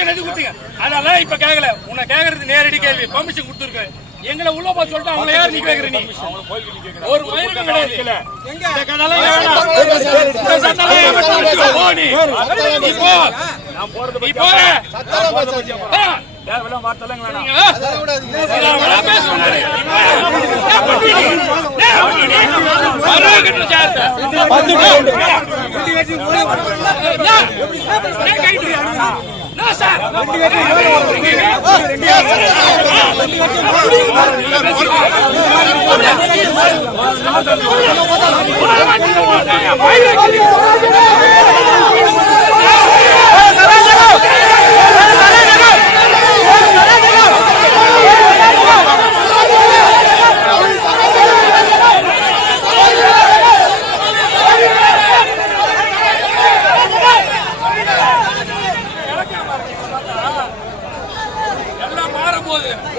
Permission எது கொடுத்தீங்க? அதெல்லாம் இப்ப கேட்கல. உன்னை கேட்கறது நேரடி கேள்வி. பர்மிஷன் கொடுத்துருக்க எங்களை உள்ள போய் சொல்லிட்டு அவங்களை யார் நீ கேட்கற? நீ ஒரு மயிலுக்கும் கிடையாது. இந்த கதெல்லாம்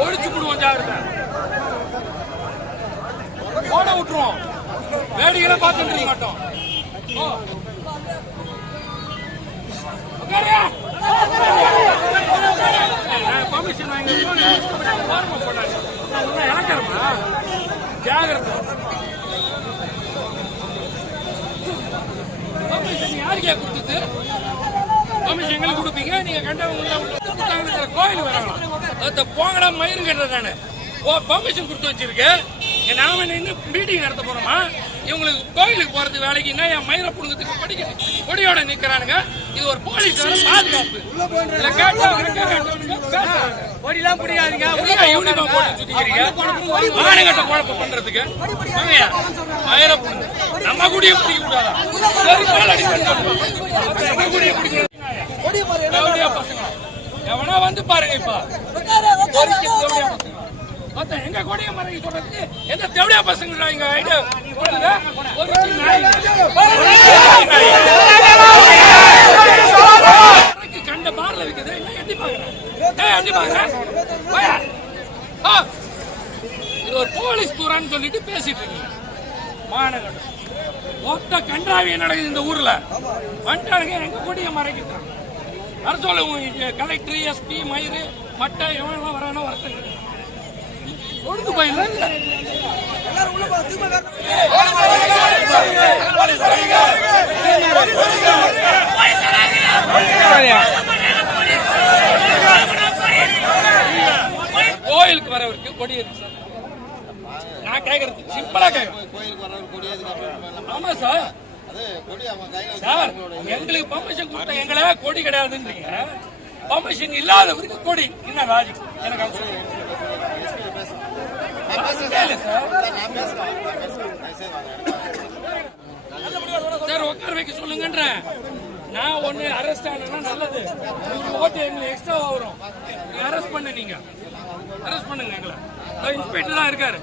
ஒழிச்சு விடுவோம். ஜாகிரதை போன விட்டுருவோம். வேடிகளை பார்த்துட்டு இருக்க மாட்டோம். பர்மிஷன் வாங்கி இறக்கிறமா? ஜாகிரதை. பர்மிஷன் யாருக்கே கொடுத்தது? பர்மிஷன் எங்களுக்கு கொடுப்பீங்க. நீங்க கண்டவங்க கோயில் வரணும். போங்கடா மயிறு கட்டுறேன். நானு பர்மிஷன் கொடுத்து வச்சிருக்கேன். நாம நின்று மீட்டிங் நடத்த போறோமா? இவங்களுக்கு கோயிலுக்கு போறது வேலைக்கு என்ன என் மயிரை புடுங்கிறதுக்கு கொடியோட நிக்கிறானுங்க. இது ஒரு போலீஸ் பாதுகாப்பு. கொடிலாம் புடிக்காதீங்க. யூனிஃபார்ம் போட்டு சுத்திக்கிறீங்க. மானகட்ட குழப்பம் பண்றதுக்கு மயிரை புடுங்க. நம்ம கூடிய பிடிக்க கூடாதா? நம்ம கூடிய பிடிக்க பசங்க எவனா வந்து பாருங்க. இப்ப எங்க கொடிய மறைக்க சொல்றதுக்கு எந்த தேவடியா பசங்க இங்க கண்ட பார்ல இருக்குது. இது ஒரு போலீஸ் தூரான்னு சொல்லிட்டு பேசிட்டு இருக்கீங்க. மாநகரம் மொத்த கன்றாவிய நடக்குது இந்த ஊர்ல. வந்துட்டானுங்க எங்க கொடிய மறைக்கிறாங்க. வர சொல்லுங்க. கலெக்டர், எஸ்பி, மயிறு, மட்டை எவனெல்லாம் வரானோ வரட்டுங்க. ஒழுங்கு போயில கோயிலுக்கு வரவருக்கு கொடி இருக்கு சார். நான் கேட்கறது சிம்பிளா கேட்கறேன். ஆமா சார். சார் எங்களுக்கு பர்மிஷன் கொடுத்த எங்களை கொடி கிடையாதுன்றீங்க. பர்மிஷன் இல்லாதவருக்கு கொடி என்ன லாஜிக்? எனக்கு சார் உட்கார வைக்க சொல்லுங்கன்ற. நான் ஒண்ணு அரெஸ்ட் ஆனா நல்லது. ஓட்டு எங்களுக்கு எக்ஸ்ட்ரா வரும். அரெஸ்ட் பண்ண நீங்க அரெஸ்ட் பண்ணுங்க. எங்களை இன்ஸ்பெக்டர் தான் இருக்காரு.